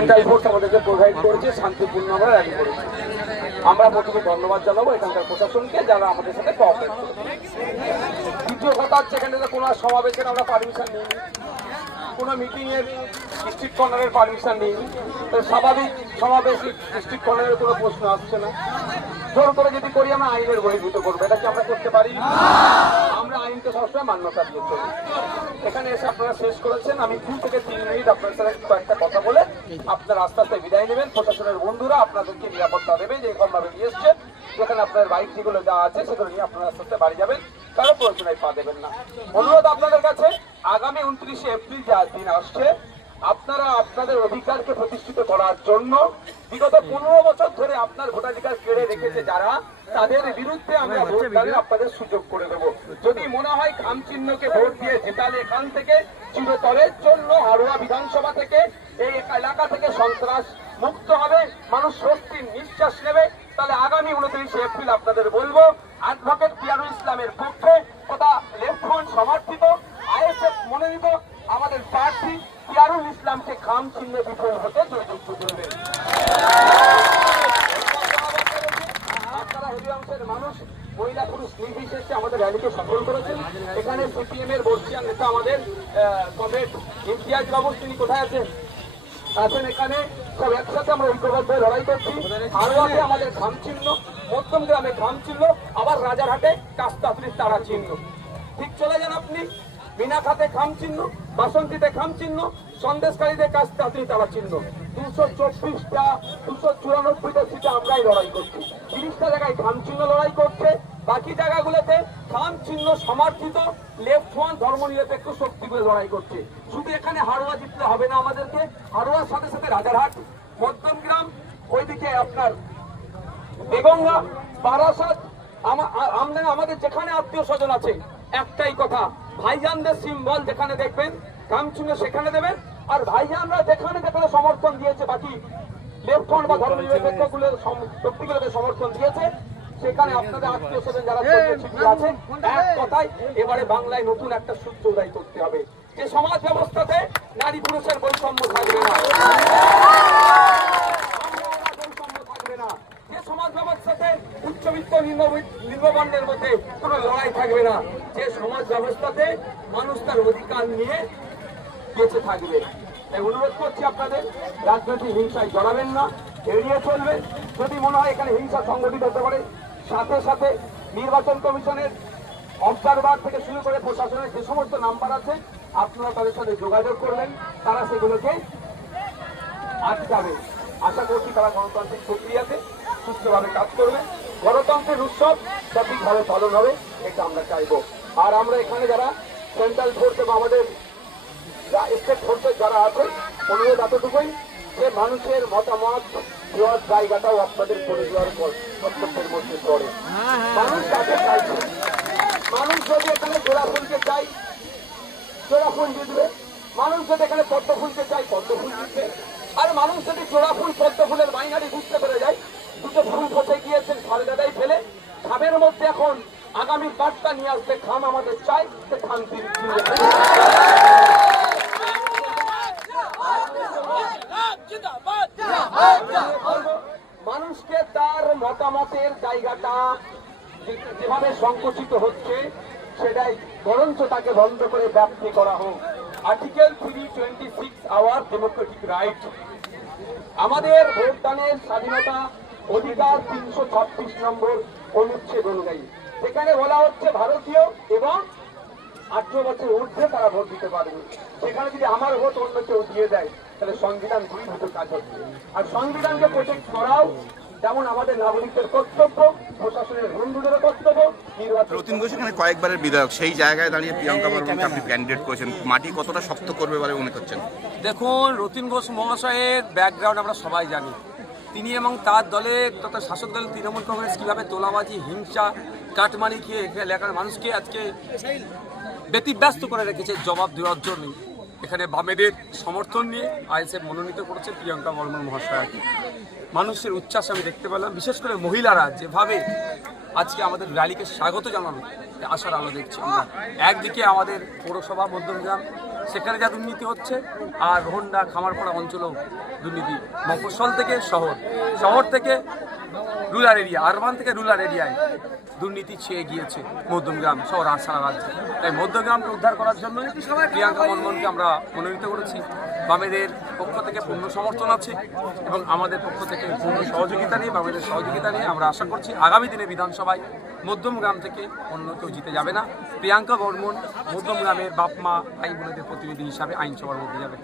Central force আমাদেরকে provide করেছে, শান্তিপূর্ণ আমরা র্যালি করেছি। আমরা প্রথমে ধন্যবাদ জানাবো এখানকার প্রশাসনকে যারা আমাদের সাথে কোঅপারেট করেছে। দ্বিতীয় কথা হচ্ছে এখানে কোনো সমাবেশের আমরা পারমিশন নিইনি, কোনো মিটিংয়ের ডিস্ট্রিক্ট কর্নারের পারমিশন নিইনি। তো স্বাভাবিক সমাবেশ ডিস্ট্রিক্ট কর্নারের কোনো প্রশ্ন আসছে না। জোর করে যদি করি আমরা আইনের বহির্ভূত করবো, এটা কি আমরা করতে পারি? আমরা আইনকে সবসময় মান্যতা দিয়ে চলি। এখানে এসে আপনারা শেষ করেছেন, আমি 2 থেকে 3 মিনিট আপনার সাথে কয়েকটা কথা বলে আপনারা আস্তে আস্তে বিদায় নেবেন। প্রশাসনের বন্ধুরা আপনাদেরকে নিরাপত্তা দেবে যে এরকমভাবে নিয়ে এসছে, যেখানে আপনার বাইক যেগুলো যা আছে সেগুলো নিয়ে আপনারা আস্তে আস্তে বাড়ি যাবেন, কারো প্রয়োজনায় পা দেবেন না। অনুরোধ আপনাদের কাছে, আগামী 29শে এপ্রিল যে দিন আসছে, আপনারা আপনাদের অধিকারকে প্রতিষ্ঠিত করার জন্য বিগত 15 বছর ধরে আপনার ভোটাধিকার কেড়ে রেখেছে যারা, তাদের বিরুদ্ধে আমরা ভোটদানের আপনাদের সুযোগ করে দেবো। যদি মনে হয় খাম চিহ্নকে ভোট দিয়ে জেতালে এখান থেকে চিরতরের জন্য হারোয়া বিধানসভা থেকে এই এলাকা থেকে সন্ত্রাস মুক্ত হবে, মানুষ স্বস্তির নিঃশ্বাস নেবে, তাহলে আগামী 29শে এপ্রিল আপনাদের বলবো অ্যাডভোকেট পিয়ারুল ইসলামের পক্ষে তথা লেফট ফ্রন্ট সমর্থিত আইএসএফ মনোনীত আমাদের প্রার্থী পিয়ারুল ইসলামকে খাম চিহ্নে বিফল হতে জয়যুক্ত করবেন। আপনারা হরিবংশের মানুষ মহিলা পুরুষ নির্বিশেষে আমাদের র্যালিকে সফল করেছেন। এখানে সিপিএম এর বর্ষিয়ান নেতা আমাদের কমরেড ইমতিয়াজ বাবু, তিনি কোথায় আছেন? এখানে সব একসাথে আমরা ঐক্যবদ্ধ লড়াই করছি। হারোয়াতে আমাদের খাম চিহ্ন, মধ্যম গ্রামে খাম চিহ্ন, আবার রাজারহাটে কাস্তাফরির তারা চিহ্ন। ঠিক চলে যান আপনি, মিনাখাতে খাম চিহ্ন, বাসন্তীতে খাম চিহ্ন, সন্দেশকারীতে কাস্তাফরি তারা চিহ্ন। 224টা 294টা সিটে আমরাই লড়াই করছি। 30টা জায়গায় খাম চিহ্ন লড়াই করছে, বাকি জায়গাগুলোতে খাম চিহ্ন সমর্থিত লেফট ফ্রন্ট ধর্মনিরপেক্ষ শক্তিগুলো লড়াই করছে। শুধু এখানে হারোয়া জিতলে হবে না আমাদেরকে, হারোয়ার সাথে সাথে রাজারহাট, মধ্যমগ্রাম, ওইদিকে আপনার বেগঙ্গা, বারাসাত, আমাদের যেখানে আত্মীয় স্বজন আছে, একটাই কথা, ভাইজানদের সিম্বল যেখানে দেখবেন খাম চিহ্ন সেখানে দেবেন। আর ভাইজানরা যেখানে যেখানে সমর্থন দিয়েছে, বাকি লেফট ফ্রন্ট বা ধর্মনিরপেক্ষ শক্তিগুলোকে সমর্থন দিয়েছে, সেখানে আপনাদের আত্মীয় স্বজন যারা আছে, এক কথায় এবারে বাংলায় নতুন একটা সূত্র উদয় করতে হবে, যে সমাজ ব্যবস্থাতে নারী পুরুষের বৈষম্য থাকবে না, থাকবে না, যে সমাজ ব্যবস্থাতে উচ্চবিত্ত নিম্নবর্ণের মধ্যে কোনো লড়াই থাকবে না, যে সমাজ ব্যবস্থাতে মানুষ তার অধিকার নিয়ে বেঁচে থাকবে। তাই অনুরোধ করছি আপনাদের, রাজনৈতিক হিংসায় জড়াবেন না, এড়িয়ে চলবেন। যদি মনে হয় এখানে হিংসা সংগঠিত হতে পারে, সাথে সাথে নির্বাচন কমিশনের অবজারভার থেকে শুরু করে প্রশাসনের যে সমস্ত নাম্বার আছে, আপনারা তাদের সাথে যোগাযোগ করবেন, তারা সেগুলোকে আটকাবে। আশা করছি তারা গণতান্ত্রিক প্রক্রিয়াতে সুস্থভাবে কাজ করবে, গণতন্ত্রের উৎসব সঠিকভাবে পালন হবে, এটা আমরা চাইবো। আর আমরা এখানে যারা সেন্ট্রাল ফোর্স এবং আমাদের স্টেট ফোর্সের যারা আছে, অনুরোধ এতটুকুই যে মানুষের মতামত দেওয়ার জায়গাটাও আপনাদের করে দেওয়ার কর্তব্যের মধ্যে পড়ে। মানুষ তাকে চাইছে, মানুষ যদি এখানে জোড়া ফুলকে চাই, জোড়া ফুল জিতবে। মানুষ যদি এখানে পদ্ম ফুলকে চাই, পদ্ম ফুল জিতবে। আর মানুষ যদি জোড়া ফুল পদ্ম ফুলের বাইনারি বুঝতে পেরে যায়, দুটো ফুল ফসে গিয়েছেন সাড়ে দাদাই ফেলে, খামের মধ্যে এখন আগামী বার্তা নিয়ে আসবে, খাম আমাদের চাই, খাম মানুষকে তার মতামতের জায়গাটা যেভাবে সংকুচিত হচ্ছে, সেটাই বরঞ্চ তাকে বন্ধ করে ব্যাপ্তি করা হোক। আর্টিকেল 326 আওয়ার ডেমোক্রেটিক রাইট, আমাদের ভোটদানের স্বাধীনতা অধিকার 326 নম্বর অনুচ্ছেদ অনুযায়ী, সেখানে বলা হচ্ছে ভারতীয় এবং 18 বছর ঊর্ধ্বে তারা ভোট দিতে পারবে। সেখানে যদি আমার ভোট অন্য কেউ দিয়ে দেয়, তাহলে সংবিধান বহির্ভূত কাজ হচ্ছে। আর সংবিধানকে প্রোটেক্ট করাও যেমন আমাদের নাগরিকদের কর্তব্য, প্রশাসনের বন্ধুদেরও কর্তব্য। রতিন ঘোষ এখানে কয়েকবারের বিধায়ক, সেই জায়গায় দাঁড়িয়ে প্রিয়াঙ্কা বর্মনকে আপনি ক্যান্ডিডেট করেছেন, মাটি কতটা শক্ত করবে বলে মনে করছেন? দেখুন, রতিন ঘোষ মহাশয়ের ব্যাকগ্রাউন্ড আমরা সবাই জানি। তিনি এবং তার দলের তথা শাসক দল তৃণমূল কংগ্রেস কীভাবে তোলাবাজি, হিংসা, কাটমানি খেয়ে এলাকার মানুষকে আজকে ব্যতিব্যস্ত করে রেখেছে জবাব দেওয়ার জন্য। এখানে বামেদের সমর্থন নিয়ে আইএসএফ মনোনীত করেছে প্রিয়াঙ্কা বর্মন মহাশয়কে। মানুষের উচ্ছ্বাস আমি দেখতে পেলাম, বিশেষ করে মহিলারা যেভাবে আজকে আমাদের র্যালিকে স্বাগত জানানো, আশার আলো দেখছি আমরা। একদিকে আমাদের পৌরসভা মধ্যমগ্রাম সেখানে যা দুর্নীতি হচ্ছে, আর হোন্ডা খামারপাড়া অঞ্চলেও দুর্নীতি, মফস্বল থেকে শহর থেকে রুরাল এরিয়া, আরবান থেকে রুরাল এরিয়ায় দুর্নীতি ছেয়ে গিয়েছে মধ্যমগ্রাম সহ সারা রাজ্যে। তাই মধ্যগ্রামকে উদ্ধার করার জন্য প্রিয়াঙ্কা মনমোহনকে আমরা মনোনীত করেছি। বামেদের পক্ষ থেকে পূর্ণ সমর্থন আছে এবং আমাদের পক্ষ থেকে পূর্ণ সহযোগিতা নিয়ে, বামেদের সহযোগিতা নিয়ে আমরা আশা করছি আগামী দিনে বিধানসভায় মধ্যমগ্রাম থেকে অন্য কেউ জিতে যাবে না। প্রিয়াঙ্কা বর্মন মধ্যমগ্রামের বাপ মা ভাই বোনেদের প্রতিনিধি হিসাবে আইনসভার মধ্যে যাবে।